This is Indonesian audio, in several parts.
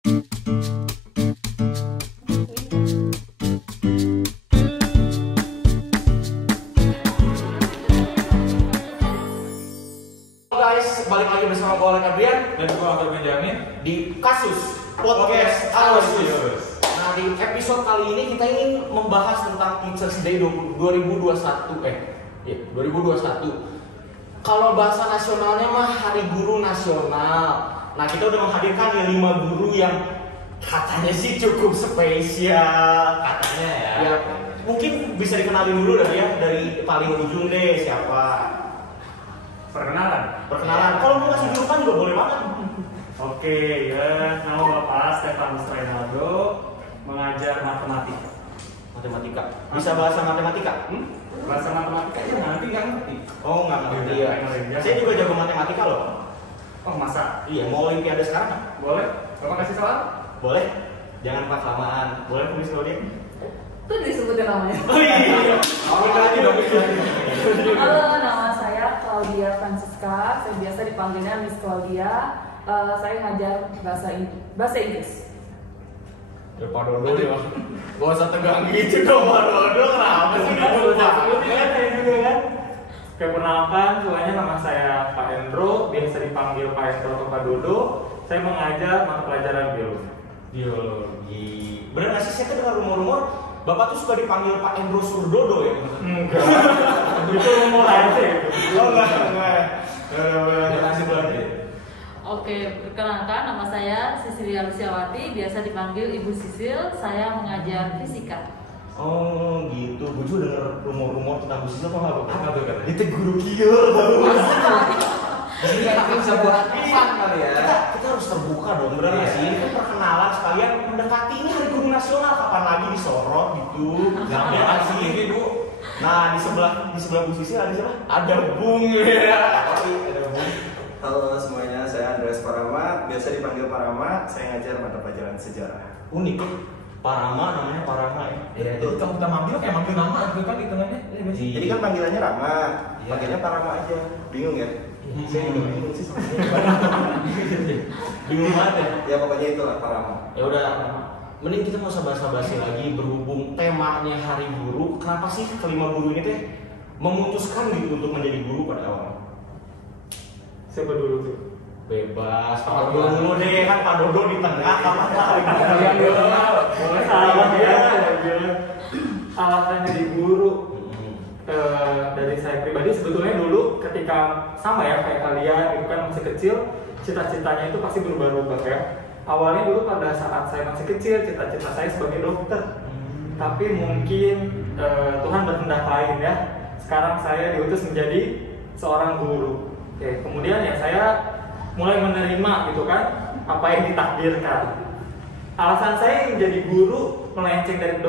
Guys, balik lagi bersama gue Alek Adrian dan gue Akbar Benjamin di Kasus Podcast Alosius. Nah, di episode kali ini kita ingin membahas tentang Teachers Day 2021. Kalau bahasa nasionalnya mah Hari Guru Nasional. Nah, kita udah menghadirkan nih 5 guru yang katanya sih cukup spesial. Katanya ya. Mungkin bisa dikenalin dulu dari paling ujung deh, siapa? Perkenalan. Kalau mau kasih julukan juga boleh banget. Oke, ya, nama Bapak Stefanus Reynaldo, mengajar matematika. Bisa bahasa matematika? Bahasa matematika ya nanti nggak ngerti. Oh, nggak ngerti ya. Saya juga jago matematika loh. Oh, masa? Iya, mau olimpiade sekarang nggak? Boleh? Bapak kasih soal? Boleh. Jangan pas lamaan. Boleh tulis dia. Itu disebutin namanya. Oh iya. Halo, nama saya Claudia Francisca. Saya biasa dipanggilnya Miss Claudia. Saya ngajar bahasa Inggris. Ya Pak Dodo ya. Gak usah tegang gitu dong Pak Dodo. Kenapa sih gak juga kan? Perkenalkan, semuanya nama saya Pak Endro, biasa dipanggil Pak Endro atau Pak Dodo. Saya mengajar mata pelajaran biologi. Bener gak sih? Saya tuh dengar rumor-rumor Bapak tuh suka dipanggil Pak Endro Surdodo ya? Enggak. Itu rumor aja. Oh enggak. Kasih lagi. Oke, perkenalkan nama saya Sisilia Luciawati, biasa dipanggil Ibu Sisil. Saya mengajar fisika. Oh gitu, gue juga denger rumor-rumor tentang Bu Sisil apa tuh katanya? Itu guru kieu tau. Jadi kita bisa buat pesan kali ya. Kita harus terbuka dong, bener nggak sih? Ini perkenalan sekalian mendekati ini Hari Guru Nasional, kapan lagi disorot gitu? Jangan sih ini Bu. Nah di sebelah Bu Sisil ada siapa? Ada Bung ya. Ada Bung. Halo semuanya, saya Andreas Parama, biasa dipanggil Parama. Saya ngajar mata pelajaran sejarah. Unik ya? Parama, namanya Parama ya? Iya, itu kamu udah manggil kayak manggil nama itu kan hitungannya. Jadi kan panggilannya Rama, panggilnya Parama aja. Bingung ya? Saya juga bingung sih sebenarnya. Bingung banget ya? Ya pokoknya itulah Parama. Ya udah, mending kita nggak usah basa-basi lagi berhubung temanya Hari Guru. Kenapa sih kelima guru ini teh memutuskan gitu untuk menjadi guru pada awal? Siapa dulu tuh? Bebas, Pak Dodo dulu deh, kan Pak Dodo di tengah, kapan Hari Boleh salah ya. Alasan jadi guru. Dari saya pribadi sebetulnya dulu ketika sama ya kayak kalian itu kan masih kecil, cita-citanya itu pasti berubah-ubah ya. Awalnya dulu pada saat saya masih kecil cita-cita saya sebagai dokter, tapi mungkin Tuhan berkehendak lain ya. Sekarang saya diutus menjadi seorang guru. Oke, kemudian ya saya mulai menerima gitu kan apa yang ditakdirkan. Alasan saya menjadi guru melenceng dari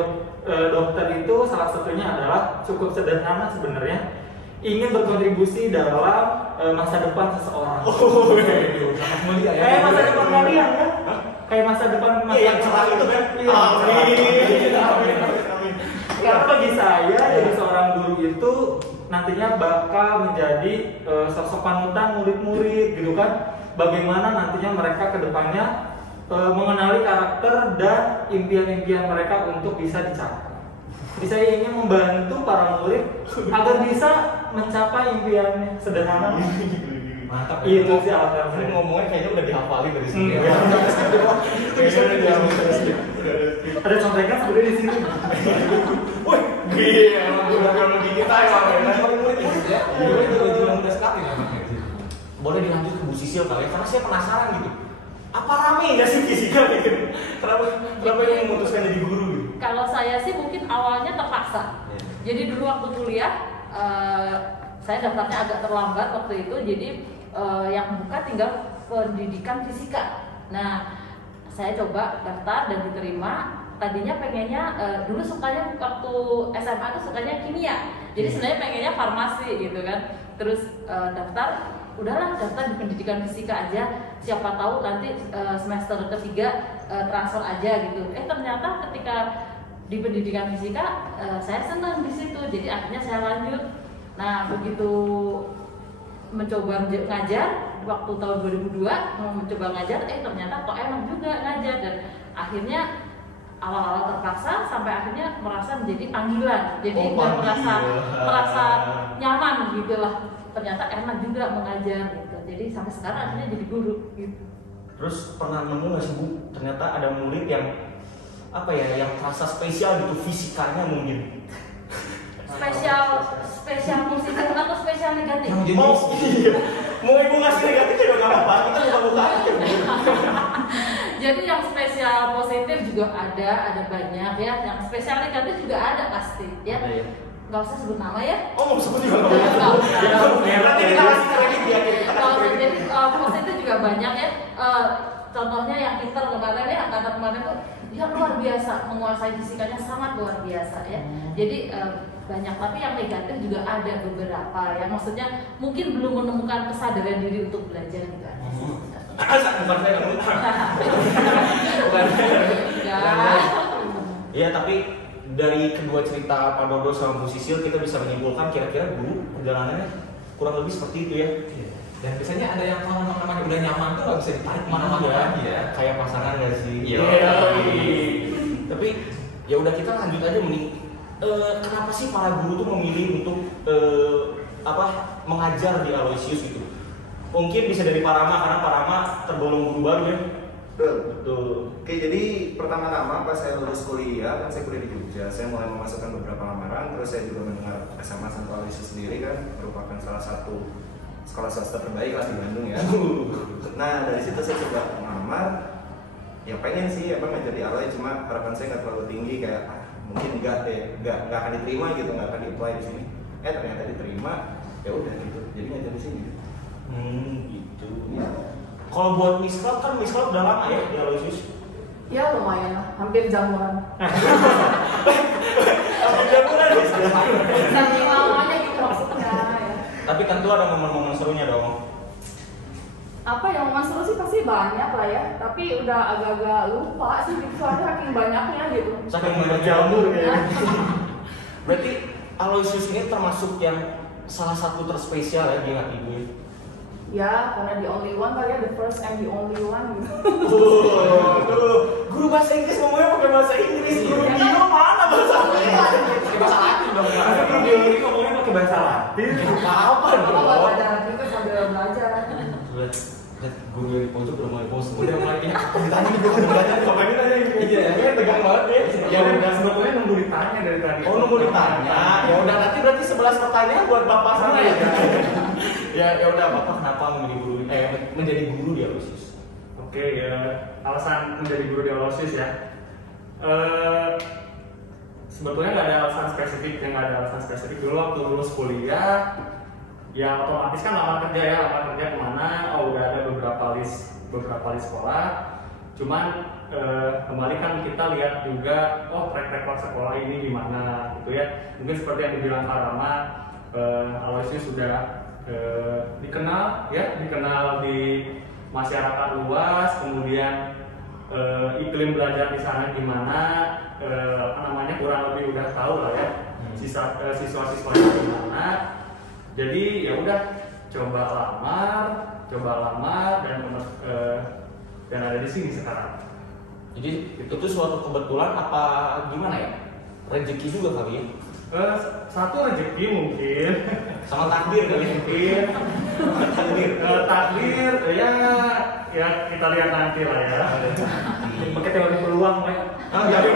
dokter itu salah satunya adalah cukup sederhana sebenarnya, ingin berkontribusi dalam masa depan seseorang. Oh sangat mulia ya. Kayak masa depan kalian kan? Kayak masa depan yang cerah itu kan? Amin. Karena bagi saya jadi seorang guru itu nantinya bakal menjadi sosok panutan murid-murid gitu kan. Bagaimana nantinya mereka ke depannya mengenali karakter dan impian-impian mereka untuk bisa dicapai. Jadi saya ingin membantu para murid agar bisa mencapai impiannya sederhana. Mantap. Itu sih alasan saya. Ngomongnya kayaknya udah dihafalin dari sini. Ada contekan sebenarnya di sini. Wih, gila, biologi kita emang ya. Mudah sekali. Boleh dilanjut ke Bu Sisil kali ya, karena saya penasaran gitu. Apa rame nggak sih fisika gitu? Kenapa yang memutuskan jadi guru gitu? Kalau saya sih mungkin awalnya terpaksa. Jadi dulu waktu kuliah, saya daftarnya agak terlambat waktu itu. Jadi yang buka tinggal pendidikan fisika. Nah, saya coba daftar dan diterima. Tadinya pengennya dulu sukanya waktu SMA tuh sukanya kimia. Jadi sebenarnya pengennya farmasi gitu kan. Terus daftar, udahlah daftar di pendidikan fisika aja. Siapa tahu nanti semester ketiga transfer aja gitu. Ternyata ketika di pendidikan fisika saya senang di situ. Jadi akhirnya saya lanjut. Nah, begitu mencoba ngajar waktu tahun 2002 mau mencoba ngajar, ternyata kok enak juga ngajar, dan akhirnya awal-awal terpaksa sampai akhirnya merasa menjadi panggilan, jadi merasa nyaman gitu lah, ternyata enak juga mengajar gitu, jadi sampai sekarang akhirnya jadi guru gitu. Terus pernah nemu nggak sih Bu, ternyata ada murid yang apa ya, yang terasa spesial gitu fisikanya mungkin? Spesial positif atau spesial negatif? Oh iya, mau ibu ngasih negatif juga nggak apa-apa, kita buka-buka aja. Jadi yang spesial positif juga ada banyak ya, yang spesial negatif juga ada pasti ya. Nggak usah sebut nama ya. Oh, mau sebut juga nggak usah. Nanti kita kasih kredit ya. Jadi positif juga banyak ya. Contohnya yang pinter kemarin ya, angkatan kemarin tuh dia luar biasa, menguasai fisikanya sangat luar biasa ya. Jadi banyak, tapi yang negatif juga ada beberapa ya. Maksudnya mungkin belum menemukan kesadaran diri untuk belajar gitu. Bukan saya kamu. Iya, tapi dari kedua cerita Pak Dodo sama Bu Sisil kita bisa menyimpulkan kira-kira dulu perjalanannya kurang lebih seperti itu ya. Dan biasanya ada yang kalau namanya udah nyaman tuh nggak bisa ditarik kemana-mana lagi ya. Kayak pasangan nggak sih? Iya. Tapi ya udah, kita lanjut aja nih. Kenapa sih para guru tuh memilih untuk mengajar di Aloysius gitu? Mungkin bisa dari Pak Rama, karena Pak Rama tergolong guru baru ya. Betul. Oke, jadi pertama-tama pas saya lulus kuliah, kan saya kuliah di Jogja, saya mulai memasukkan beberapa lamaran, terus saya juga mendengar SMA Santo Aloysius sendiri kan merupakan salah satu sekolah swasta terbaik lah di Bandung ya. Nah, dari situ saya coba melamar. Ya pengen sih ngajar di Aloy, cuma harapan saya nggak terlalu tinggi, kayak mungkin nggak akan diterima gitu, nggak akan di-apply di sini. Ternyata diterima, ya udah gitu. Jadi ngajar di sini. Gitu. Ya. Kalau buat Miss Club kan Miss Club udah lama ya di Aloysius? Ya lumayan lah, hampir jamuran. Hampir jamuran ya? Saking lamanya gitu maksudnya ya. Tapi tentu ada momen-momen serunya dong. Apa yang momen seru sih pasti banyak lah ya, tapi udah agak-agak lupa sih gitu, soalnya saking banyaknya gitu. Saking banyak jamur ya. Berarti Aloysius ini termasuk yang salah satu terspesial ya di hati gue. Ya, karena the only one kali ya, the first and the only one gitu. Guru bahasa Inggris ngomongnya pakai bahasa Inggris. Guru Gino mana bahasa Inggris? Pakai bahasa Latin dong. Guru biologi ngomongnya pakai bahasa Latin. Apa Apa dong? belajar juga sambil belajar. Lihat guru yang di pojok udah mulai bosan. Udah mulai ditanya nih, ngapain ditanya ini? Iya, kayaknya tegang banget ya. Ya udah, sebetulnya nunggu ditanya dari tadi. Oh, nunggu ditanya. Ya udah, nanti berarti 11 pertanyaan buat Bapak sama ya. Ya udah, Bapak kenapa menjadi guru di Aloysius? Oke, ya alasan menjadi guru di Aloysius ya. Sebetulnya nggak ada alasan spesifik. Dulu waktu lulus kuliah, ya otomatis kan lamar kerja kemana? Oh, udah ada beberapa list sekolah. Cuman kembali kan kita lihat juga, oh track record sekolah ini gimana gitu ya. Mungkin seperti yang dibilang Pak Rama, Aloysius sudah dikenal di masyarakat luas, kemudian iklim belajar di sana gimana, kurang lebih udah tahu lah ya siswa-siswanya gimana. Jadi ya udah coba lamar dan ada di sini sekarang. Jadi itu suatu kebetulan apa gimana ya? Rezeki juga kali ya? Satu rezeki mungkin, sama takdir kali mungkin takdir ya kita lihat nanti lah ya. Pakai teori peluang lah. Teori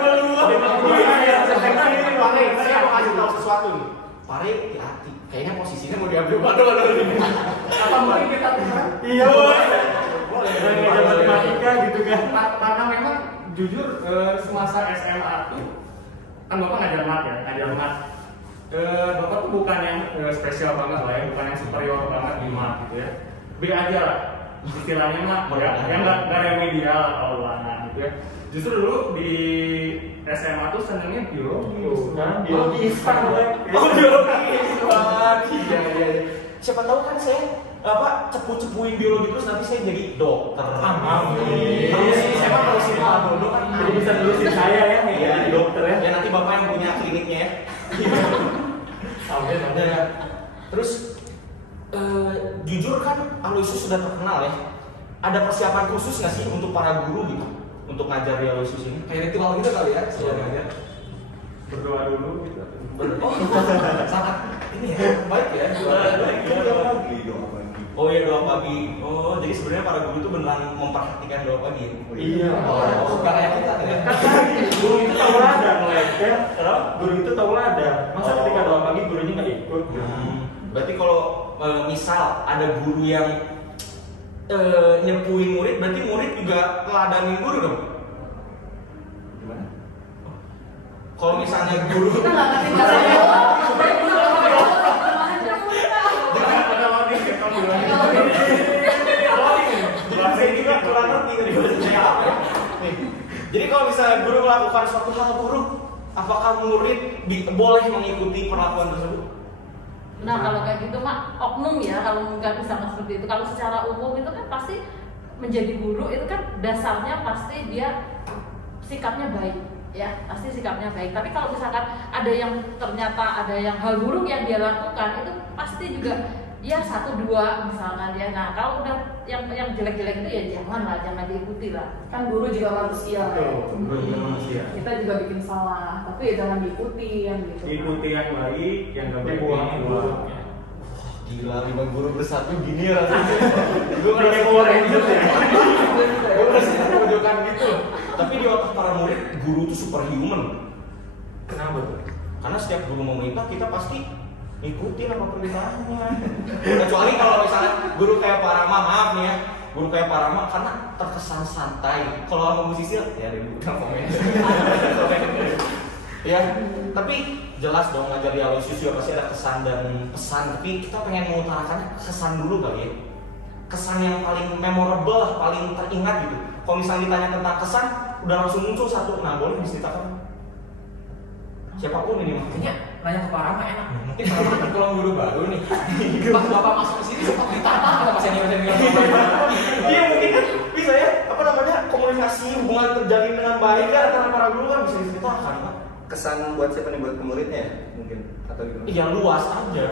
peluang. Saya mau kasih tahu sesuatu nih. Pare, hati-hati. Kayaknya posisinya mau diambil Pak Dodo ini. Apa mungkin kita tuh? Iya boleh. Ngajar matematika gitu kan. Karena memang jujur semasa SMA tuh kan Bapak ngajar mat. Bapak tuh bukan yang spesial banget lah ya, bukan yang superior banget di mat gitu ya. B aja lah. Istilahnya mah ya nggak remedial kalau anak gitu ya. Justru dulu di SMA tuh senengnya biologi. Sekarang biologi Iya. Siapa tahu kan saya cepu-cepuin biologi terus nanti saya jadi dokter. Amin. Kalau si Pak Dodo kan jadi bisa lulusin saya ya nih ya, jadi dokter ya. Ya nanti Bapak yang punya kliniknya ya. Amin. Terus jujur kan Aloysius sudah terkenal ya. ada persiapan khusus nggak sih untuk para guru gitu untuk ngajar di Aloysius ini? Kayak ritual gitu kali ya sebelum ngajar. Berdoa dulu gitu. Oh, sangat ini ya, baik ya. Oh iya, doa pagi. Oh, jadi sebenarnya para guru itu beneran memperhatikan doa pagi ya? Iya. Oh, nggak kayak kita ya. Guru itu tauladan ya. Guru itu tauladan. Masa ketika doa pagi gurunya nggak ikut? Berarti kalau misal ada guru yang nyepuin murid, berarti murid juga teladanin guru dong? Gimana? Kalau misalnya guru Kita nggak ngerti bahasanya. bahasa ini juga kurang ngerti tadi bahasanya apa ya? Nih, jadi kalau misalnya guru melakukan suatu hal buruk, apakah murid boleh mengikuti perlakuan tersebut? Nah kalau kayak gitu mah oknum ya, kalau nggak misalnya seperti itu. Kalau secara umum itu kan pasti menjadi guru itu kan dasarnya pasti dia sikapnya baik ya, pasti sikapnya baik. Tapi kalau misalkan ada yang ternyata ada yang hal buruk yang dia lakukan, itu pasti juga ya 1-2 misalkan ya. Nah kalau udah yang jelek-jelek itu ya jangan diikuti lah. Kan guru juga manusia. Guru juga manusia. Kita juga bikin salah, tapi ya jangan diikuti yang gitu. Ikuti yang baik, yang nggak baik Dibuang. dibuang. Gila, 5 guru bersatu gini ya rasanya. Gue Pakai Power Rangers ya. Gue ngerasa pojokan gitu. Tapi di otak para murid, guru itu superhuman. Kenapa tuh? Karena setiap guru memerintah kita pasti ikutin apa perintahnya. Kecuali kalau misalnya guru kayak Pak Rama, maaf nih ya, guru kayak Pak Rama karena terkesan santai. Kalau sama musisi ya ibu komen. Ya, tapi jelas dong ngajar di Aloysius juga pasti ada kesan dan pesan. Tapi kita pengen mengutarakan kesan dulu kali ya. Kesan yang paling memorable lah, paling teringat gitu. Kalau misalnya ditanya tentang kesan, udah langsung muncul satu. Nah, boleh diceritakan? Siapapun ini Kayaknya nanya ke Pak Rama enak. mungkin Pak Rama tergolong guru baru nih. Pas Bapak masuk ke sini sempat ditantang sama Pak senior. Iya mungkin kan bisa ya, apa namanya, komunikasi hubungan terjalin dengan baik kan antara para guru kan bisa diceritakan Pak. Kesan buat siapa nih, buat pemuridnya ya mungkin atau gimana? Iya luas aja.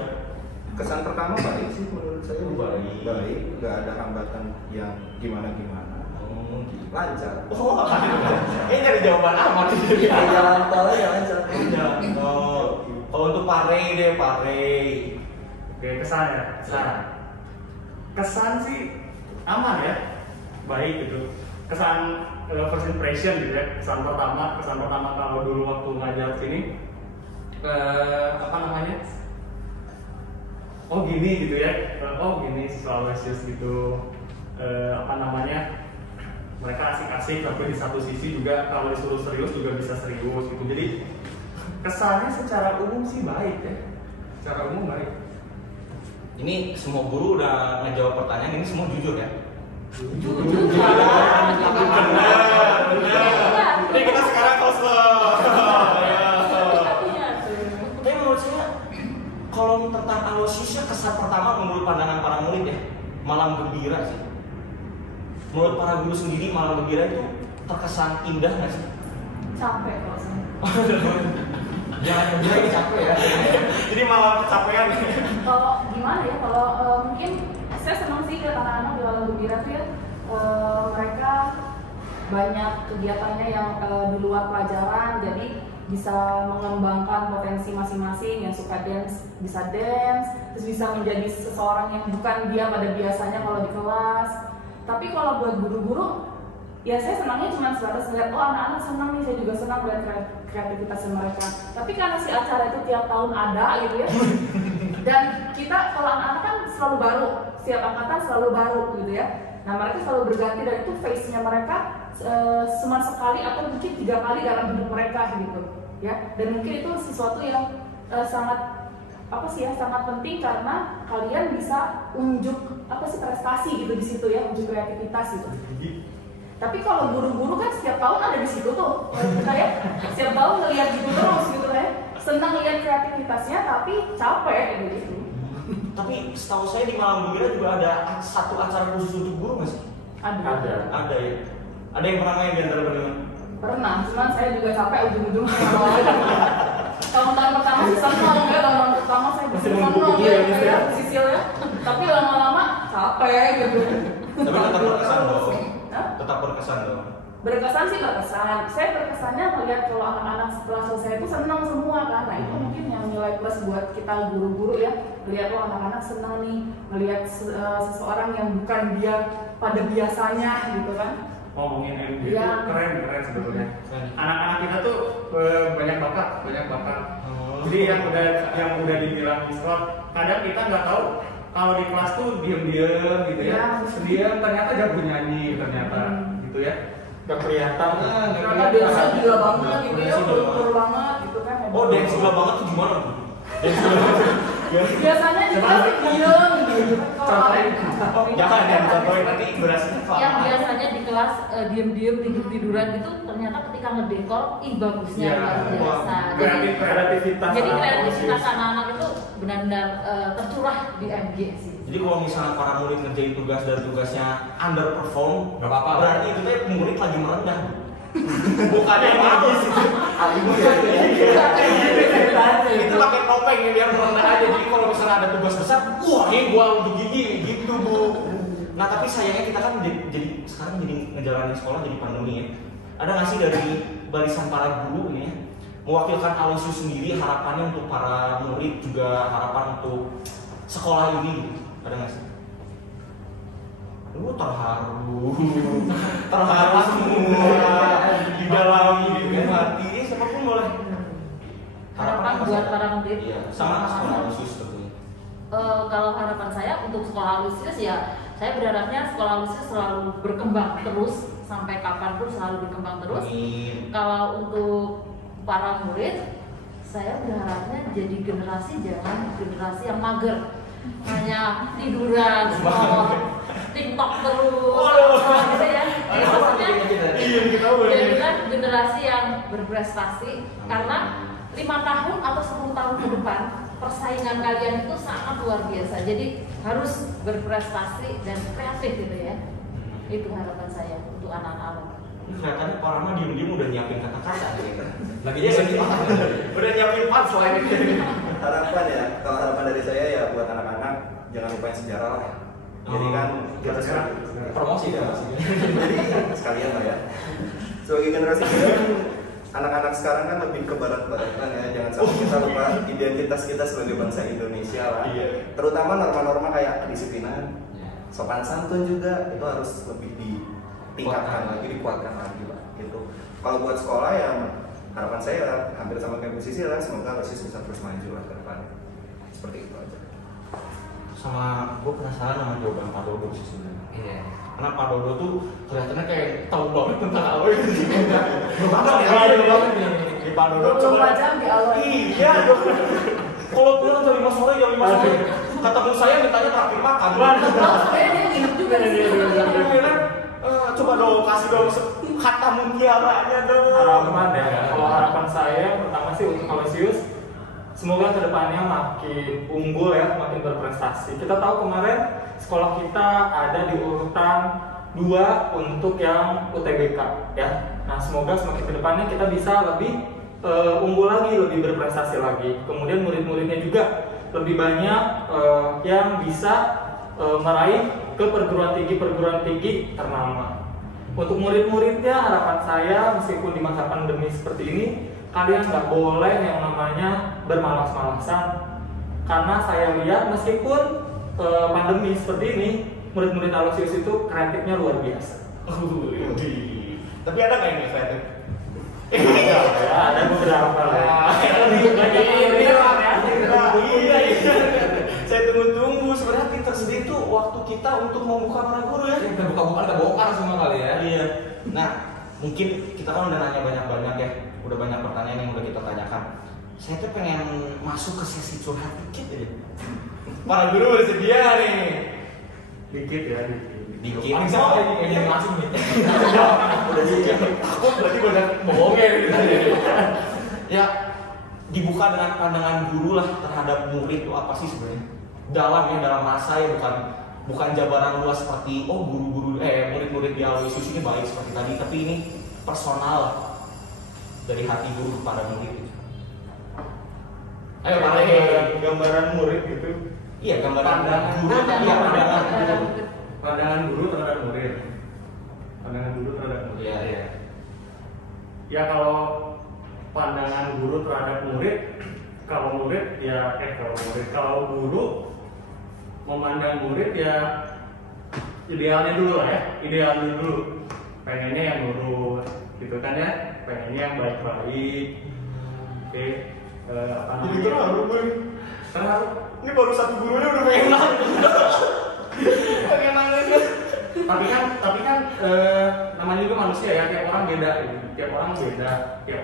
Kesan pertama baik sih menurut saya. Baik. Baik, nggak ada hambatan yang gimana. Lancar. Oh, ini dari jawaban amat sih. Jalan tol ya lancar. Oh, kalau untuk Pare deh, Pare. Oke, kesan ya. Kesan sih aman ya, baik gitu. Kesan first impression gitu ya. Kesan pertama kalau dulu waktu ngajar sini, apa namanya? Oh gini gitu ya. Oh gini siswa Aloysius gitu. Apa namanya? Mereka asik-asik, tapi di satu sisi juga kalau disuruh serius juga bisa serius gitu. Jadi kesannya secara umum sih baik ya. Secara umum baik. Ini semua guru udah ngejawab pertanyaan ini semua jujur ya. Jujur. Benar. Jadi kita sekarang kosong. Tapi menurut saya kalau tentang Aloysius kesan pertama menurut pandangan para murid ya, malam gembira sih. Menurut para guru sendiri malam gembira itu terkesan indah nggak sih? Capek kalau saya. Jangan gembira ini capek ya. Jadi malam kecapean. Kalau gimana ya? Kalau mungkin saya senang sih lihat anak-anak di malam gembira tuh ya. Mereka banyak kegiatannya yang di luar pelajaran, jadi bisa mengembangkan potensi masing-masing. Yang suka dance bisa dance, terus bisa menjadi seseorang yang bukan dia pada biasanya kalau di kelas. Tapi kalau buat guru-guru, ya saya senangnya cuma sebatas ngeliat, oh anak-anak senang nih, saya juga senang lihat kreativitas mereka. Tapi karena si acara itu tiap tahun ada gitu ya, dan kita kalau anak-anak kan selalu baru, setiap angkatan selalu baru gitu ya. Nah mereka selalu berganti dan itu face-nya mereka cuma sekali atau mungkin 3 kali dalam hidup mereka gitu ya. Dan mungkin itu sesuatu yang sangat sangat penting karena kalian bisa unjuk prestasi gitu di situ ya, unjuk kreativitas gitu. Tapi kalau guru-guru kan setiap tahun ada di situ tuh, kita ya setiap tahun ngeliat gitu terus gitu ya, senang lihat kreativitasnya tapi capek gitu. Tapi setahu saya di malam gembira juga ada satu acara khusus untuk guru nggak sih? Ada. Ada ya. Ada yang pernah main di antara berdua? Pernah, cuman saya juga capek ujung-ujungnya. Tahun-tahun pertama sih senang ya, tahun pertama saya bisa senang ya, sisil ya. Tapi lama-lama capek gitu. Tapi tetap berkesan dong. Hah? Tetap berkesan dong. Berkesan sih berkesan. Saya berkesannya melihat kalau anak-anak setelah selesai itu senang semua kan. Nah itu mungkin yang nilai plus buat kita guru-guru ya. Melihat anak-anak senang nih, melihat seseorang yang bukan dia pada biasanya gitu kan. Ngomongin MD Iya. itu keren sebetulnya. Anak-anak kita tuh banyak bakat. Jadi yang udah dibilang di sekolah, kadang kita nggak tahu kalau di kelas tuh diem-diem gitu ya. Diam ternyata jago nyanyi ternyata gitu ya. Gak kelihatan. Karena biasa gila banget gitu ya, kultur banget gitu kan. Oh, dance gila banget tuh gimana tuh? Biasanya di kelas tuh diem gitu. Contohin. Oh, jangan ya, contohin nanti berasnya Yang biasanya di kelas diem-diem tidur-tiduran gitu, ternyata ketika ngedekor, ih bagusnya Iya. luar biasa. Kreativitas. Jadi kreativitas anak-anak itu benar-benar tercurah di MG sih. Jadi kalau misalnya para murid ngerjain tugas dan tugasnya underperform, Gak apa-apa. berarti itu tuh murid lagi merendah. Bukan yang bagus. Itu pakai topeng ya biar merendah aja. Jadi kalau misalnya ada tugas besar, wah ini gua untuk gigi gitu bu. Nah tapi sayangnya kita kan jadi sekarang jadi ngejalanin sekolah jadi pandemi ya. Ada nggak sih dari barisan para guru ini ya, mewakilkan Aloysius sendiri harapannya untuk para murid juga harapan untuk sekolah ini gitu. Ada nggak sih? Terharu semua di dalam hati ini siapapun boleh. Harapan buat para murid. Iya, sama sekolah khusus sebetulnya. Kalau harapan saya untuk sekolah Aloysius ya, saya berharapnya sekolah Aloysius selalu berkembang terus sampai kapanpun selalu berkembang terus. Amin. Kalau untuk para murid, saya berharapnya jadi generasi jangan generasi yang mager, hanya tiduran, scroll, TikTok terus, gitu ya. Jadi maksudnya jadilah generasi yang berprestasi karena 5 tahun atau 10 tahun ke depan persaingan kalian itu sangat luar biasa. Jadi harus berprestasi dan kreatif gitu ya. Itu harapan saya untuk anak-anak. Ini kelihatannya Pak Rama diem-diem udah nyiapin kata-kata Lagi jadi udah nyiapin punchline ini. Harapan ya, kalau harapan dari saya ya buat anak-anak jangan lupain sejarah lah. Jadi kan kita sekarang promosi ya. jadi sekalian lah ya. Sebagai generasi muda kan anak-anak sekarang kan lebih ke barat-baratan ya. Jangan sampai kita lupa identitas kita sebagai bangsa Indonesia lah. Iya. Terutama norma-norma kayak kedisiplinan, sopan santun juga itu harus lebih ditingkatkan lagi, dikuatkan lagi lah. Gitu. Kalau buat sekolah ya harapan saya hampir sama kayak Bu Sisi lah, semoga Aloysius bisa terus maju lah ke depan. Seperti itu aja. Sama gue penasaran sama jawaban Pak Dodo sih sebenarnya. Iya. Karena Pak Dodo tuh kelihatannya kayak tahu banget tentang Aloysius. Belum banget ya. Belum banget nih. Di Pak Dodo 24 jam di Aloy. Iya dong. Kalau pulang jam 5 sore, jam 5 sore ketemu saya mintanya traktir makan. Kayaknya dia nginep juga di sini. Coba dong kasih dong kata mutiaranya dong. Harapan ya. Kalau harapan saya yang pertama sih untuk Aloysius, semoga kedepannya makin unggul ya, makin berprestasi. Kita tahu kemarin sekolah kita ada di urutan 2 untuk yang UTBK ya. Nah semoga semakin kedepannya kita bisa lebih unggul lagi, lebih berprestasi lagi. Kemudian murid-muridnya juga lebih banyak yang bisa meraih ke perguruan tinggi ternama. Untuk murid-muridnya harapan saya meskipun di masa pandemi seperti ini kalian nggak boleh yang namanya bermalas-malasan, karena saya lihat meskipun pandemi seperti ini murid-murid Aloysius itu kreatifnya luar biasa. Tapi ada nggak ini kreatif? Ada beberapa lah. Saya tunggu-tunggu sebenarnya Twitter sendiri itu waktu kita untuk membuka para guru ya. Kita buka-buka, kita bongkar semua kali ya. Iya. Nah, mungkin kita kan udah nanya banyak-banyak ya, udah banyak pertanyaan yang udah kita tanyakan. Saya tuh pengen masuk ke sesi curhat dikit aja. Para guru bersedia nih. Dikit ya. Dikit. Paling siapa yang langsung nih? Udah dikit. Takut berarti banyak bohongnya gitu. Ya, dibuka dengan pandangan guru lah terhadap murid itu apa sih sebenarnya? Dalam rasa ya, bukan jabaran luas seperti oh guru-guru murid-murid di Aloysius ini baik seperti tadi, tapi ini personal lah dari hati guru kepada murid itu. Ayo Gambaran murid gitu. Iya, gambaran Pandangan. guru. Iya, pandangan guru. pandangan guru terhadap murid. Pandangan guru terhadap murid. Iya. Ya kalau pandangan guru terhadap murid, kalau guru memandang murid ya idealnya dulu lah ya, idealnya dulu. Pengennya yang nurut, gitu kan ya, pengennya yang baik-baik. Oke, apa namanya? Jadi terharu gue. Terharu. Ini baru satu gurunya udah pengen nangis. Pengen nangis. Tapi kan namanya juga manusia ya, tiap orang beda, tiap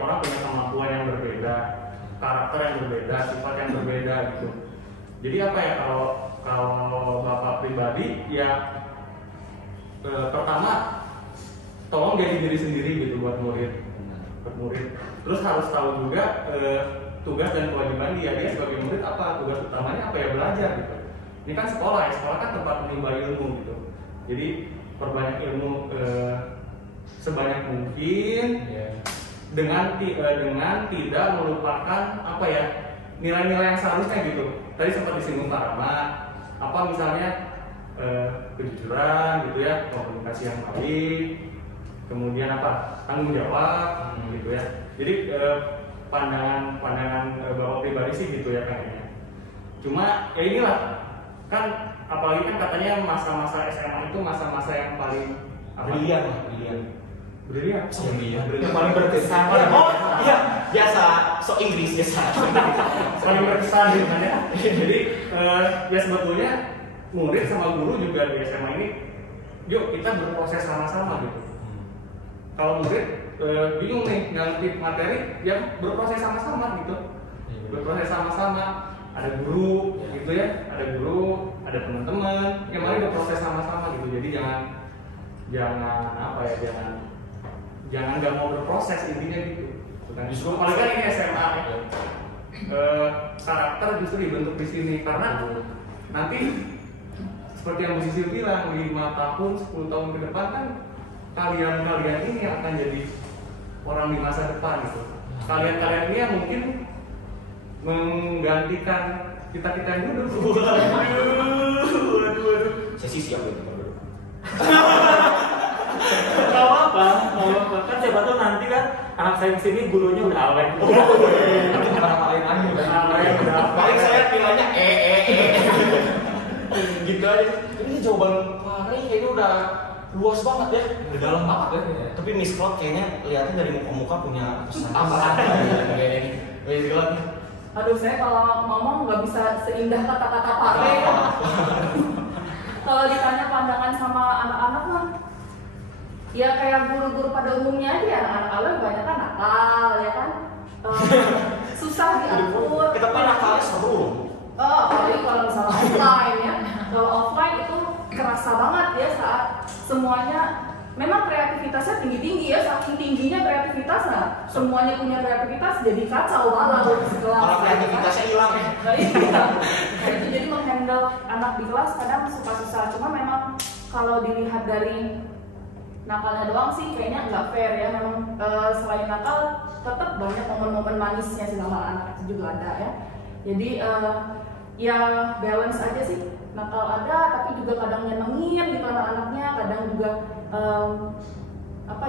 orang punya kemampuan yang berbeda, karakter yang berbeda, sifat yang berbeda gitu. Jadi apa ya, kalau bapak pribadi ya pertama tolong jadi diri sendiri gitu buat murid. Terus harus tahu juga tugas dan kewajiban dia sebagai murid apa, tugas utamanya apa ya, belajar gitu. Ini kan sekolah kan tempat menimba ilmu gitu. Jadi perbanyak ilmu sebanyak mungkin dengan tidak melupakan apa ya, nilai-nilai yang seharusnya gitu. Tadi sempat disinggung Pak Rama, apa misalnya kejujuran gitu ya, komunikasi yang baik, kemudian apa, tanggung jawab gitu ya. Jadi pandangan bapak pribadi sih gitu ya kayaknya. Cuma ya inilah kan, apalagi kan katanya masa-masa SMA itu masa-masa yang paling Brilian. Yang paling berkesan. Oh iya, biasa sok Inggris biasa. Paling berkesan gitu kan ya. Jadi ya sebetulnya murid sama guru juga di SMA ini, yuk kita berproses sama-sama gitu. Kalau murid bingung nih ngerti materi, ya berproses sama-sama gitu. Berproses sama-sama. Ada guru gitu ya, ada teman-teman, yang mari berproses sama-sama gitu. Jadi jangan apa ya, jangan nggak mau berproses, intinya gitu. Bukan justru apalagi kan ini SMA ya. Karakter justru dibentuk di sini karena nanti seperti yang Bu Sisil bilang, 5 tahun, 10 tahun ke depan kan kalian ini akan jadi orang di masa depan gitu. Kalian ini yang mungkin menggantikan kita yang dulu. Waduh. Saya sih siap gitu. Gak apa-apa. Kan siapa tahu nanti kan anak saya kesini gurunya udah awet. Tapi bukan apa lain lagi. Paling saya bilangnya gitu aja. Ini jawaban Fahri kayaknya udah luas banget ya. Udah dalam banget ya. Tapi Miss Cloud kayaknya lihatnya dari muka-muka punya pesan Apa lagi? Miss Cloud. Aduh, saya kalau ngomong nggak bisa seindah kata-kata Pare. Kalau ditanya pandangan sama anak-anak mah, ya kayak guru-guru pada umumnya aja ya, anak-anak awal banyak kan nakal ya kan, susah diatur. Kita nakalnya seru. Apalagi kalau misalnya offline ya, kalau offline itu kerasa banget ya saat semuanya. Memang kreativitasnya tinggi-tinggi ya, saking tingginya kreativitasnya, semuanya punya kreativitas jadi kacau malah di kelas. Kalau kreativitasnya hilang ya. Nah, itu jadi menghandle anak di kelas kadang suka susah. Cuma memang kalau dilihat dari nakalnya doang sih kayaknya nggak fair ya. Memang selain nakal tetap banyak momen-momen manisnya sih sama anak itu juga ada ya. Jadi ya balance aja sih. Nakal ada, tapi juga kadang nyenengin gitu anak-anaknya, kadang juga apa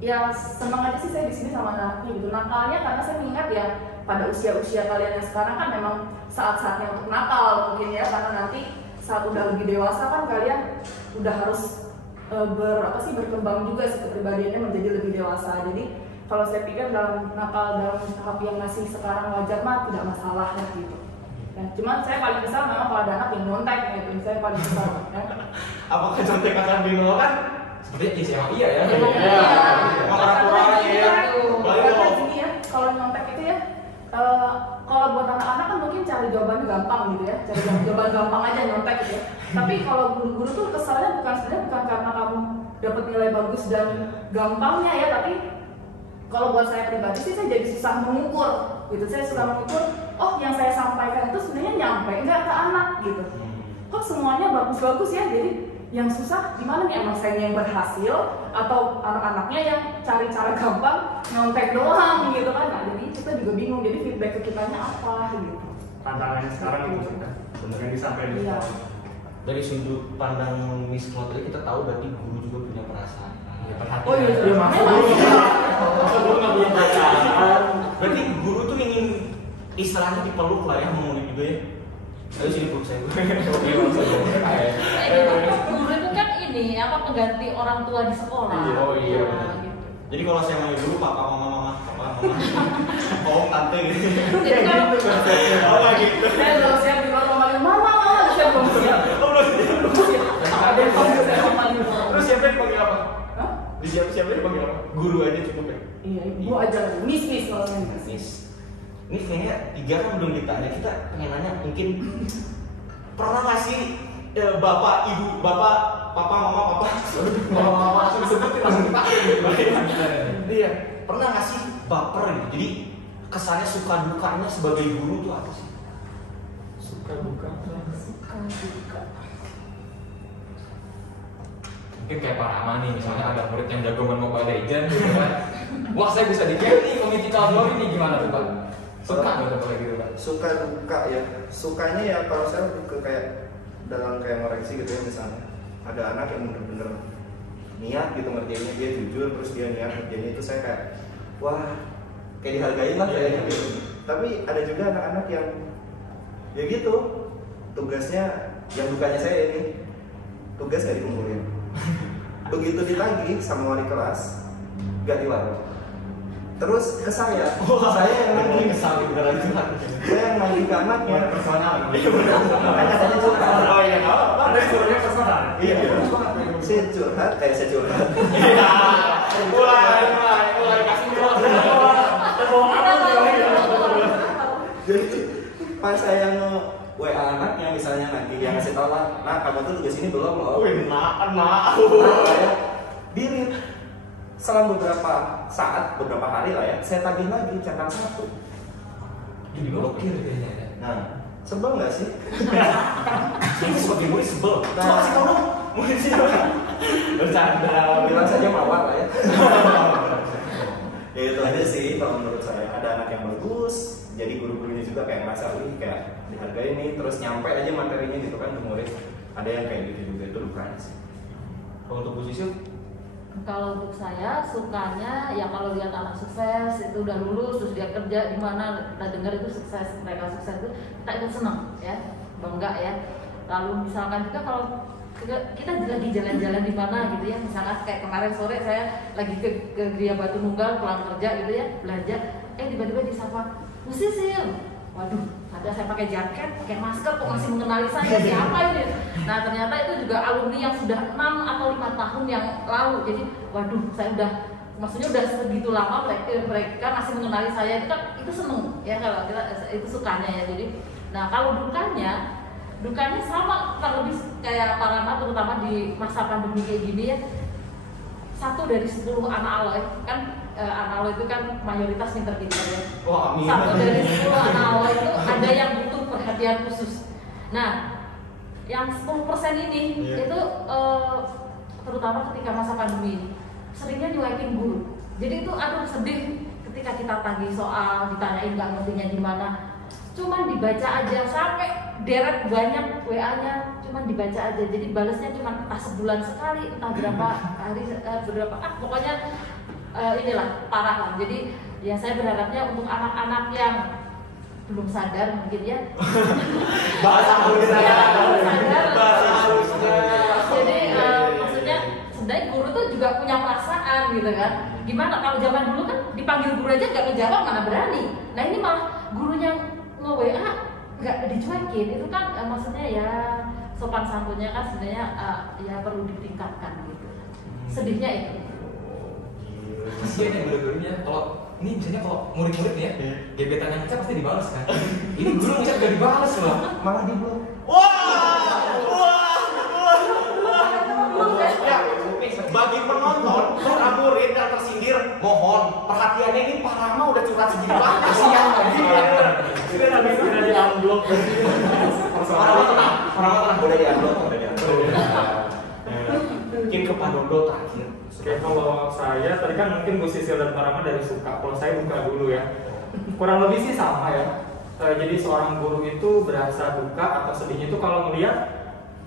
ya senang aja sih saya di sini sama anaknya gitu. Nakalnya karena saya mengingat ya pada usia-usia kalian yang sekarang kan memang saat-saatnya untuk nakal mungkin ya, karena nanti saat udah lebih dewasa kan kalian udah harus berkembang juga sih kepribadiannya menjadi lebih dewasa. Jadi kalau saya pikir dalam nakal dalam tahap yang masih sekarang wajar mah tidak masalah ya gitu. Ya, cuman saya paling besar memang kalau ada anak yang nyontek gitu, saya paling besar ya. Apakah contek akan dinolakan? Sepertinya di SMA iya ya. Orang-orang ya. Karena gini ya, kalau nyontek itu ya, kalau buat anak-anak kan mungkin cari jawaban gampang gitu ya, cari jawaban gampang aja nyontek gitu ya. Tapi kalau guru-guru tuh kesalnya bukan karena kamu dapat nilai bagus dan gampangnya ya, tapi kalau buat saya pribadi sih saya jadi susah mengukur gitu. Saya suka mengukur, oh yang saya sampaikan itu sebenarnya nyampe nggak ke anak gitu. Kok semuanya bagus-bagus ya, jadi yang susah gimana nih, emang saya yang berhasil atau anak-anaknya yang cari cara gampang nyontek doang gitu kan. Nah, jadi kita juga bingung, jadi feedback ke kitanya apa gitu. Tantangannya sekarang itu sudah benar yang disampaikan. Iya. dari sudut pandang Miss Klotri kita tahu berarti guru juga punya perasaan. Iya, perhatian. Oh iya, Ya masa guru nggak punya perasaan. Berarti guru tuh ingin istilahnya dipeluk lah ya, memulik juga ya. Ayo sini peluk saya. Oke, Guru itu kan ini apa pengganti orang tua di sekolah. Iya, oh iya, Nah, benar. gitu. Jadi kalau saya manggil guru papa, mama, om, tante gitu. Jadi kalau Oh gitu. Saya belum siap di luar memanggil mama, saya belum siap. Oh belum siap. Ada yang panggil saya memanggil mama. Terus siapa yang panggil apa? Hah? Siapa yang panggil apa? Guru aja cukup ya. Iya, ibu aja. Miss kalau saya miss. Nis. Ini kayaknya 3 kan belum ditanya, kita pengen nanya mungkin pernah nggak sih bapak, ibu, bapak, papa, mama, Langsung disebutin langsung dipakai. iya, pernah nggak sih baper gitu? Jadi kesannya suka dukanya sebagai guru tuh apa sih? Suka buka. Mungkin kayak Pak Rahman nih, misalnya ada murid yang jago main Mobile Legends gitu kan. Wah, saya bisa di-carry nih community glory nih, gimana tuh Pak? Suka nggak tuh kayak gitu Pak? Suka duka ya. Sukanya ya kalau saya lebih ke kayak dalam kayak ngoreksi gitu ya, misalnya ada anak yang bener-bener niat gitu ngerjainnya, dia jujur terus dia niat ngerjainnya, itu saya kayak wah kayak dihargain lah kayaknya gitu. Tapi ada juga anak-anak yang ya gitu, tugasnya yang dukanya saya ini tugas gak dikumpulin. Begitu ditagih sama wali kelas gak diwaro. Terus ke saya yang nagih, kesal beneran curhat. saya yang nagih ke anaknya. Personal. Makanya saya curhat. Oh iya, apa? Ada suaranya personal. Iya, saya curhat, saya curhat. Mulai kasih jawab. Jadi pas saya WA anaknya misalnya nanti dia ngasih tau lah, nah kamu tuh tugas ini belum loh. Wih, maaf. Nah, saya delete. Selang beberapa saat, beberapa hari lah ya, saya tagih lagi centang 1. Jadi blokir kayaknya ya. Nah, sebel nggak sih? Ini sebagai murid sebel. Coba kasih tau dong. Murid sih. Bercanda. Bilang saja mawar lah ya. Ya itu aja sih kalau menurut saya. Ada anak yang bagus, jadi guru-gurunya juga kayak ngerasa wih kayak dihargai nih, terus nyampe aja materinya gitu kan ke murid. Ada yang kayak gitu juga, itu dukanya sih. Kalau untuk Bu Sisil, Kalau untuk saya sukanya ya kalau lihat anak sukses itu udah lulus terus dia kerja di mana, kita dengar itu sukses, mereka sukses itu kita ikut senang ya, bangga ya. Lalu misalkan juga kalau kita lagi jalan-jalan di mana gitu ya, misalkan kayak kemarin sore saya lagi ke Gria Batu Nunggal pulang kerja gitu ya, belanja, tiba-tiba disapa Bu Sisil. Waduh, ada saya pakai jaket, pakai masker, kok masih mengenali saya, siapa ini? Nah ternyata itu juga alumni yang sudah 6 atau 5 tahun yang lalu. Jadi, waduh, saya udah, maksudnya udah segitu lama mereka masih mengenali saya. Itu kan, itu seneng ya kalau kita itu sukanya ya. Jadi, nah kalau dukanya sama kurang lebih kayak Pak Rama, terutama di masa pandemi kayak gini ya. 1 dari 10 anak aloy kan. Anak aloy itu kan mayoritas pinter-pinter ya. wah amin. 1 dari 10 anak aloy itu ada yang butuh perhatian khusus. Nah, yang 10% ini itu terutama ketika masa pandemi ini seringnya nyuekin guru. Jadi itu aduh sedih ketika kita tagih soal, ditanyain nggak ngertinya di mana. Cuman dibaca aja sampai deret banyak WA-nya, cuman dibaca aja. Jadi balasnya cuman entah sebulan sekali, entah berapa hari, pokoknya inilah parah lah. Jadi ya saya berharapnya untuk anak-anak yang belum sadar mungkin ya. Bahasa halusnya. Belum sadar. Bahasa halusnya. Jadi maksudnya sebenarnya guru tuh juga punya perasaan gitu kan. Gimana kalau zaman dulu kan dipanggil guru aja nggak ngejawab, mana berani. Nah ini malah gurunya nge-WA nggak dicuekin. Itu kan maksudnya ya sopan santunnya kan sebenarnya ya perlu ditingkatkan gitu. Sedihnya itu. Kasian ya guru-gurunya. Kalau ini misalnya kalau murid-murid nih ya, gebetan yang ngechat pasti dibalas kan. Ini guru ngechat gak dibalas loh. Malah di blok. Ya, bagi penonton, para murid yang tersindir, mohon perhatiannya ini Pak Rama udah curhat segini banget. Kasihan lagi. Kita habis kena di unblock. Pak Rama tenang, Pak Rama tenang. Udah di-unlock, udah di-unlock. Mungkin ke Pak Dodo terakhir. Oke, kalau saya tadi kan mungkin Bu Sisil dan Pak Rama dari suka. Kalau saya buka dulu ya. Kurang lebih sih sama ya. Jadi seorang guru itu berasa duka atau sedihnya itu kalau melihat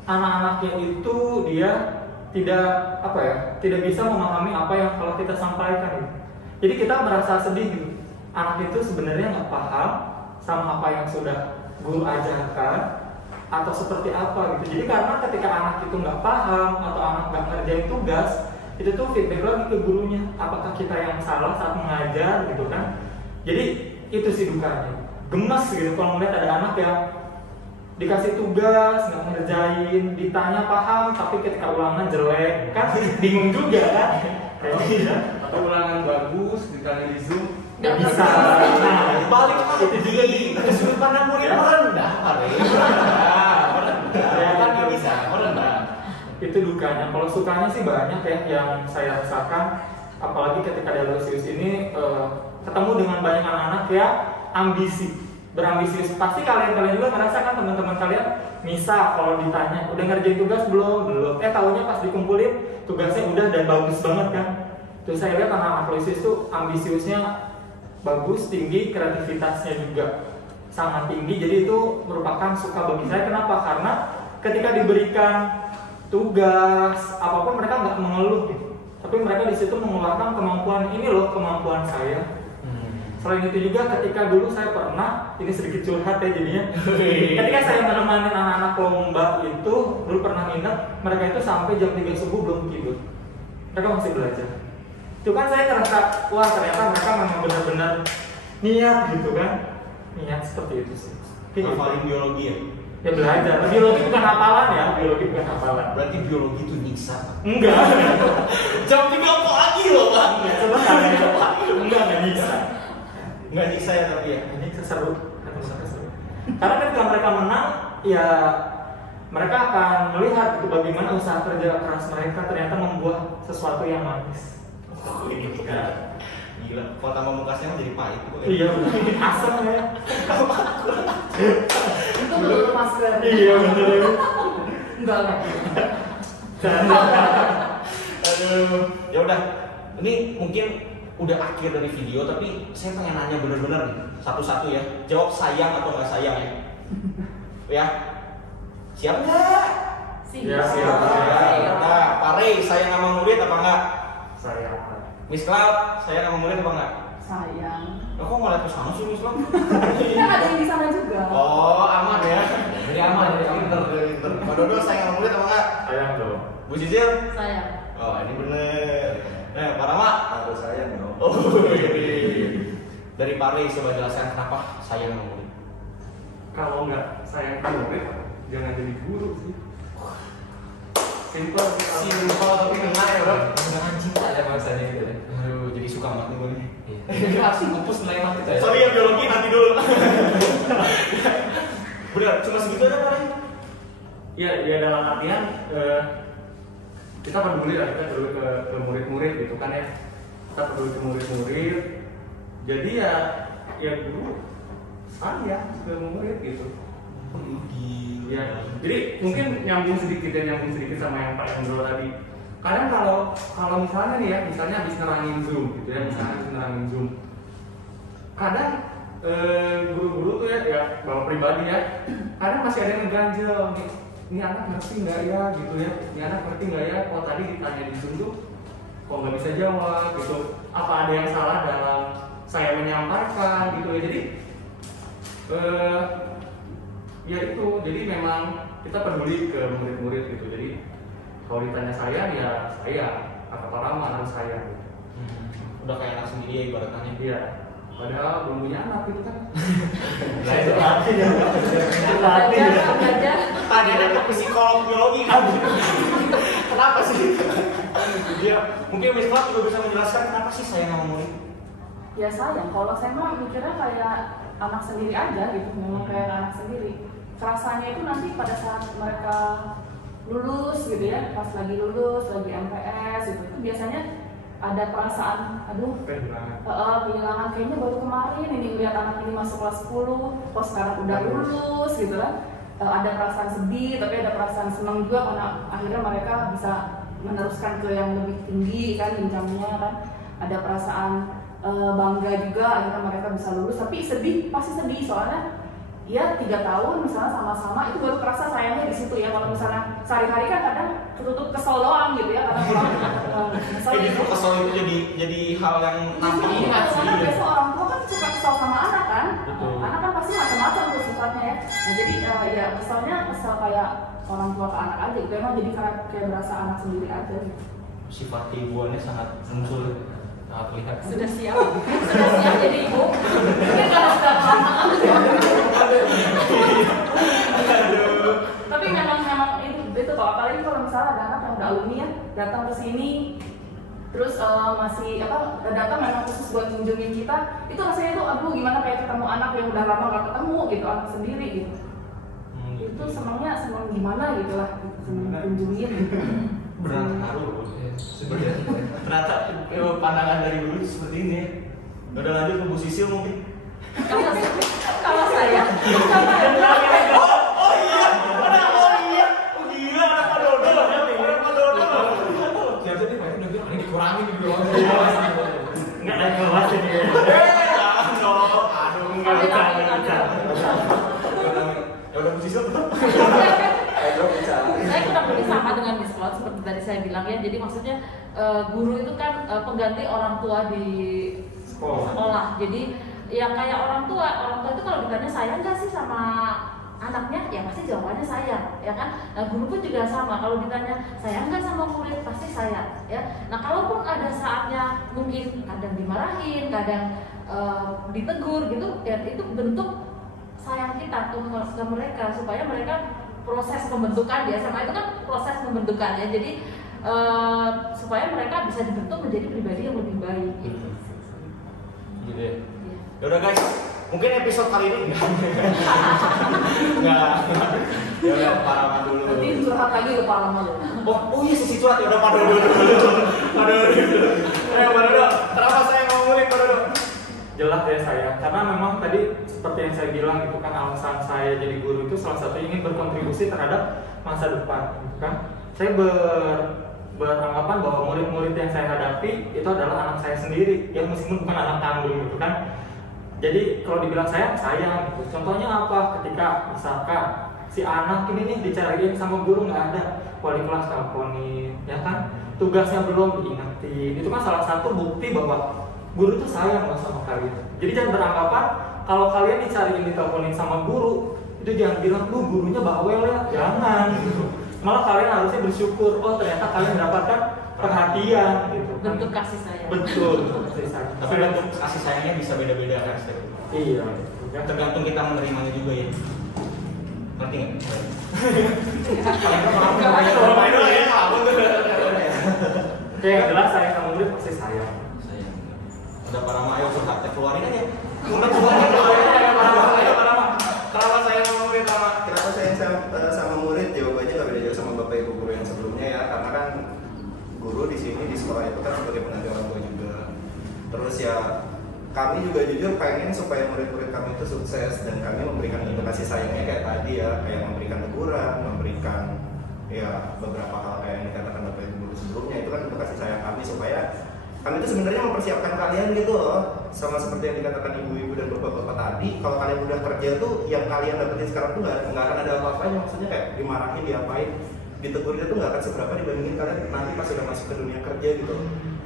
anak-anaknya itu dia tidak bisa memahami apa yang kalau kita sampaikan gitu. Jadi kita merasa sedih gitu. Anak itu sebenarnya nggak paham sama apa yang sudah guru ajarkan atau seperti apa gitu. Jadi karena ketika anak itu nggak paham atau anak nggak ngerjain tugas, itu tuh feedback lagi ke gurunya. Apakah kita yang salah saat mengajar gitu kan? Jadi itu sih dukanya. Gemes gitu kalau melihat ada anak yang dikasih tugas nggak ngerjain, ditanya paham tapi ketika ulangan jelek, kan bingung juga kan? Atau ulangan bagus ditanya di Zoom Nggak bisa. Nah, balik itu juga di sudut pandang murid merendah, Pak. Ya, Kan nggak bisa, merendah. Itu dukanya. Kalau sukanya sih banyak ya yang saya rasakan, apalagi ketika di Aloysius ini ketemu dengan banyak anak-anak yang berambisius. Pasti kalian juga merasakan teman-teman kalian misal kalau ditanya udah ngerjain tugas belum, tahunya pas dikumpulin tugasnya udah dan bagus banget kan. Terus saya lihat anak-anak Aloysius tuh ambisiusnya bagus, tinggi, kreativitasnya juga sangat tinggi. Jadi itu merupakan suka bagi saya. Kenapa? Karena ketika diberikan tugas apapun mereka nggak mengeluh gitu. Tapi mereka di situ mengeluarkan kemampuan, ini loh kemampuan saya. Selain itu juga ketika dulu saya pernah, ini sedikit curhat ya jadinya. Ketika saya menemani anak-anak lomba itu, dulu pernah minat mereka itu sampai jam 3 subuh belum tidur. Mereka masih belajar. Itu kan saya ngerasa, wah ternyata mereka memang benar-benar niat gitu kan. Niat seperti itu sih. Hafalin biologi ya? Ya belajar. Biologi bukan hafalan ya, biologi bukan hafalan. Berarti biologi itu nyiksa. Enggak. Jam 3 pagi loh, Pak. Enggak nyiksa. Nggak nyiksa ya tapi ya? Ini seru. Karena ketika mereka menang, ya mereka akan melihat itu bagaimana usaha kerja keras mereka ternyata membuat sesuatu yang manis. Ini gila. Kalau tambah mukasnya mah jadi pahit. Iya, asam ya. Itu belum masker. Iya betul. Enggak lah. Aduh, ya udah. Ini mungkin udah akhir dari video, tapi saya pengen nanya bener-bener nih, satu-satu ya. Jawab sayang atau nggak sayang ya. Ya, siap nggak? Ya, siap. Nah, Pare, sayang sama murid apa enggak? Saya Miss Cloud, sayang sama murid apa enggak? Sayang. Kok ngeliat ke sana sih Miss Cloud? Kan ada yang di sana juga. Oh, aman ya. Jadi aman, jadi aman. Pinter. Pak Dodo sayang sama murid apa enggak? sayang dong. Bu Cicil? Saya. Oh, ini bener. Nah, Pak Rama? Aku sayang dong. Oh, dari Pare, coba jelaskan kenapa sayang sama murid. Kalau nggak sayang ke murid, jangan jadi guru sih. Simple tapi kena ya, Bro. Jangan cinta ya bahasanya gitu ya. Aduh, jadi suka banget nih gue nih. Jadi harus dikumpus nilai mati kita ya. Sorry ya biologi nanti dulu. Bener, cuma segitu aja Pare. Ya dalam artian kita peduli lah, kita peduli ke murid-murid gitu kan ya. Kita peduli ke murid-murid. Jadi ya guru sayang ke murid gitu. Ya, jadi mungkin nyambung sedikit sama yang Pak Hendro tadi. Kadang kalau misalnya nih ya, misalnya habis nerangin Zoom gitu ya, kadang guru-guru tuh ya bawa pribadi ya, kadang masih ada yang ngeganjel nih, ini anak ngerti nggak ya gitu ya, ini anak ngerti nggak ya, kalau tadi ditanya di Zoom tuh kok nggak bisa jawab gitu, apa ada yang salah dalam saya menyampaikan gitu ya. Jadi ya itu, jadi memang kita peduli ke murid-murid gitu. Jadi kalau ditanya saya ya saya, kata Pak Rama harus saya gitu. Udah kayak anak sendiri ya ibaratnya. Iya, padahal belum punya anak gitu kan. Belajar. Belajar. Tanya ke psikolog biologi kan. Kenapa sih? Dia mungkin Miss Cloud juga bisa menjelaskan kenapa sih sayang sama murid. Ya sayang, kalau saya mah mikirnya kayak anak sendiri aja gitu, memang kayak anak sendiri. Kerasanya itu nanti pada saat mereka lulus gitu ya, pas lagi lulus, lagi MPS gitu, itu biasanya ada perasaan, aduh, kehilangan kayaknya baru kemarin ini lihat anak ini masuk kelas 10, kok sekarang udah lulus gitu kan. Ada perasaan sedih, tapi ada perasaan senang juga karena akhirnya mereka bisa meneruskan ke yang lebih tinggi kan jenjangnya kan. Ada perasaan bangga juga akhirnya mereka bisa lulus, tapi sedih, pasti sedih soalnya ya 3 tahun misalnya sama-sama itu baru terasa sayangnya di situ ya. Kalau misalnya sehari-hari kan kadang tutup kesel doang gitu ya, karena kalau misalnya Justru kesel itu jadi hal yang nampak karena sih. biasa orang tua kan suka kesel sama anak kan. Betul. Anak kan pasti macam-macam tuh sifatnya ya. Nah jadi ya keselnya kesel kayak orang tua ke anak aja gitu. Emang jadi kayak berasa anak sendiri aja gitu. Sifat keibuannya sangat muncul. Lihat Sudah siap jadi ibu. Mungkin karena sudah lama. Tapi memang itu kalau apalagi kalau misalnya ada anak yang udah alumni ya datang ke sini terus masih datang memang khusus buat kunjungin kita, itu rasanya tuh aduh gimana kayak ketemu anak yang udah lama gak ketemu gitu, anak sendiri gitu. Itu seneng gimana gitu lah, seneng kunjungin gitu. Benar haru ternyata pandangan dari dulu seperti ini. Udah lanjut ke Bu Sisil mungkin. Kalau saya ternyata dia udah bilang ini dikurangin gitu. Nggak naik kelas ini ya. Aduh, Nggak bisa. Ya udah Bu Sisil betul. saya kurang lebih sama dengan Miss Claude seperti tadi saya bilang ya. Jadi maksudnya guru itu kan pengganti orang tua di sekolah. Jadi ya kayak orang tua itu kalau ditanya sayang nggak sih sama anaknya, ya pasti jawabannya sayang, ya kan? Nah guru pun juga sama, kalau ditanya sayang nggak sama murid, pasti sayang, ya. Nah kalaupun ada saatnya mungkin kadang dimarahin, kadang ditegur gitu, ya itu bentuk sayang kita ke mereka supaya mereka proses pembentukan di SMA itu kan proses pembentukan ya, jadi supaya mereka bisa dibentuk menjadi pribadi yang lebih baik. Gitu. Gitu ya. Yaudah guys, mungkin episode kali ini enggak. Ya udah Parama dulu. Nanti curhat lagi ke Parama loh. Oh iya sisi curhat ya udah Pak Dodo. Ayo Pak Dodo, kenapa saya mau ngulik Pak Dodo? Jelas ya saya, karena memang tadi seperti yang saya bilang itu kan alasan saya jadi guru itu salah satu ingin berkontribusi terhadap masa depan, gitu kan. Saya beranggapan bahwa murid-murid yang saya hadapi itu adalah anak saya sendiri, ya meskipun bukan anak kandung gitu kan. Jadi kalau dibilang sayang gitu. Contohnya apa? Ketika misalkan si anak ini nih dicariin sama guru nggak ada, wali kelas teleponin, ya kan? Tugasnya belum diingetin, itu kan salah satu bukti bahwa guru itu sayang loh sama kalian. Jadi jangan beranggapan kalau kalian dicariin diteleponin sama guru, itu jangan bilang gurunya bawel ya, jangan gitu. Malah kalian harusnya bersyukur, oh ternyata kalian mendapatkan perhatian gitu. Bentuk kasih sayang. Betul, kasih sayang. Tapi bentuk kasih sayangnya bisa beda-beda kan, Step. Iya. Yang tergantung kita menerimanya juga ya. Ngerti nggak? Oke, yang jelas saya sama murid pasti sayang. Udah Parama, ayo curhat, keluarin aja. Udah keluarin aja Parama. Kenapa saya mau murid sama? Kenapa saya sama murid? Jawabannya nggak beda jauh sama bapak ibu guru yang sebelumnya ya, karena kan guru di sini di sekolah itu kan sebagai pengganti orang tua juga. Terus ya kami juga jujur pengen supaya murid-murid kami itu sukses, dan kami memberikan bentuk kasih sayangnya kayak tadi ya, kayak memberikan teguran, memberikan ya beberapa hal kayak yang dikatakan bapak ibu guru sebelumnya, itu kan bentuk kasih sayang kami supaya kami itu sebenarnya mempersiapkan kalian gitu loh, sama seperti yang dikatakan ibu-ibu dan bapak-bapak tadi. Kalau kalian udah kerja tuh, yang kalian dapetin sekarang tuh nggak akan ada apa-apanya, maksudnya kayak dimarahin, diapain, ditegur itu nggak akan seberapa dibandingin kalian nanti pas udah masuk ke dunia kerja gitu.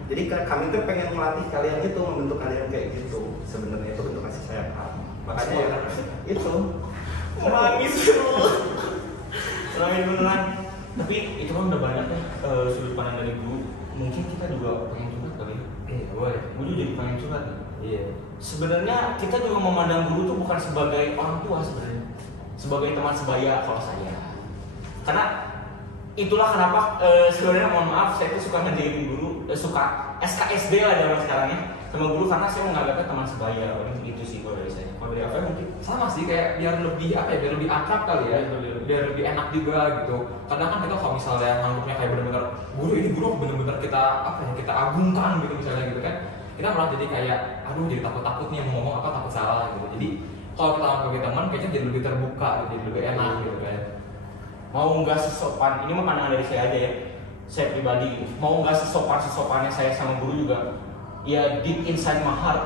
Jadi kami tuh pengen melatih kalian itu, membentuk kalian kayak gitu. Sebenarnya itu bentuk kasih sayang kami. Makanya ya itu Nangis selain beneran. Tapi itu kan udah banyak ya sudut pandang dari guru. Mungkin kita juga pengen curhat kali ya. boleh. Guru jadi pengen curhat nih. Iya. Sebenarnya kita juga memandang guru tuh bukan sebagai orang tua sebenarnya, sebagai teman sebaya kalau saya. Karena itulah kenapa sebenarnya mohon maaf saya tuh suka ngejailin guru, suka SKSD lah zaman sekarang ya sama guru, karena saya menganggapnya teman sebaya. Itu sih kalau dari saya. Kalau dari apa mungkin Sama sih, kayak biar lebih apa ya, biar lebih akrab kali ya, biar lebih enak juga gitu. Kadang kan kita kalau misalnya nganggapnya kayak benar-benar guru ini guru benar-benar kita apa ya, kita agungkan gitu misalnya gitu kan, kita malah jadi kayak aduh jadi takut nih mau ngomong apa takut salah gitu. Jadi kalau kita sebagai teman kayaknya jadi lebih terbuka, jadi lebih enak gitu kan. mau nggak sesopan, ini mah pandangan dari saya aja ya, saya pribadi gitu. Mau nggak sesopannya saya sama guru juga, ya deep inside my heart.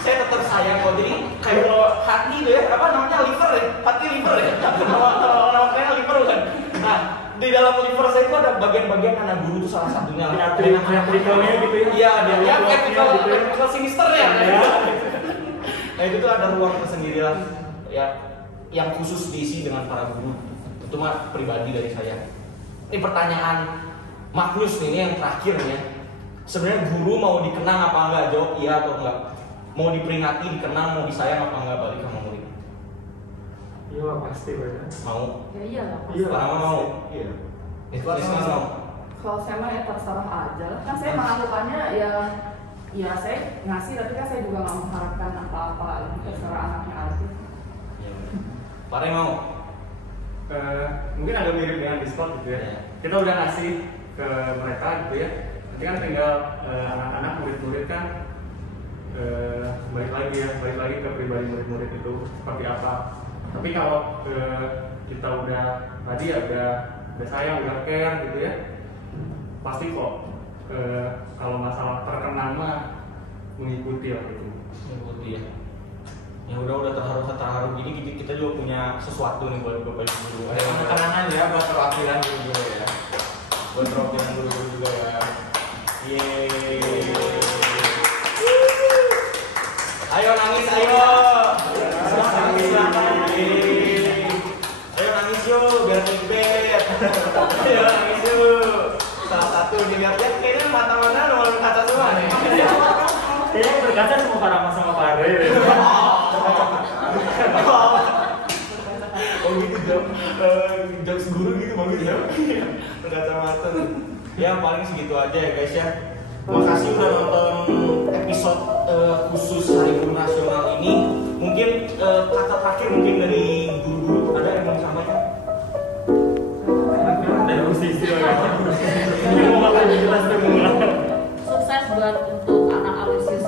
saya tetap sayang kok. Jadi kayak kalau hati itu ya, apa namanya liver ya, hati liver ya. Nama keren liver kan. Nah, di dalam liver saya itu ada bagian-bagian anak guru itu salah satunya. Teatrikalnya gitu ya. Iya, dia gitu. capital sinister ya. Nah itu tuh ada ruang tersendiri lah, ya, yang khusus diisi dengan para guru. Itu mah pribadi dari saya. Ini pertanyaan Magnus nih, ini yang terakhir nih ya. Sebenarnya guru mau dikenang apa enggak? Jawab iya atau enggak. Mau diperingati, dikenang, mau disayang apa enggak balik sama murid? Iya pasti banget. Mau? Ya iyalah. Iya. Lama mau? Iya. Isma mau? Kalau saya mah ya terserah aja. Kan saya melakukannya ya saya ngasih, tapi kan saya juga nggak mengharapkan apa-apa. Terserah anaknya aja. Iya. Pare mau? Mungkin agak mirip dengan Discord gitu ya. Kita udah ngasih ke mereka gitu ya. Nanti kan tinggal anak-anak murid-murid kan balik lagi ke pribadi murid-murid itu seperti apa. Tapi kalau kita udah tadi ya udah sayang, udah care gitu ya, pasti kok kalau masalah terkenang mah mengikuti lah itu. Mengikuti ya. Ya udah terharu gini kita juga punya sesuatu nih buat Bapak Ibu guru. Ada kenangan ya buat perwakilan guru juga ya. Buat perwakilan guru juga ya. Yeay. Ayo nangis ayo. Silakan. Ayo nangis yuk biar kibet. Ayo nangis yuk. Salah satu dilihat-lihat kayaknya mata-mata nomor kaca semua nih. Kayaknya berkaca sama Parama sama Pak Ade. Oh gitu jokes guru gitu bagus ya. Berkacamata. Ya paling segitu aja ya guys ya. Makasih udah nonton episode khusus Hari Guru Nasional ini. Mungkin kata terakhir mungkin dari guru-guru ada yang mau disampaikan? Dari posisi lah. Ini mau makan jelas semua. Sukses buat untuk anak Alisius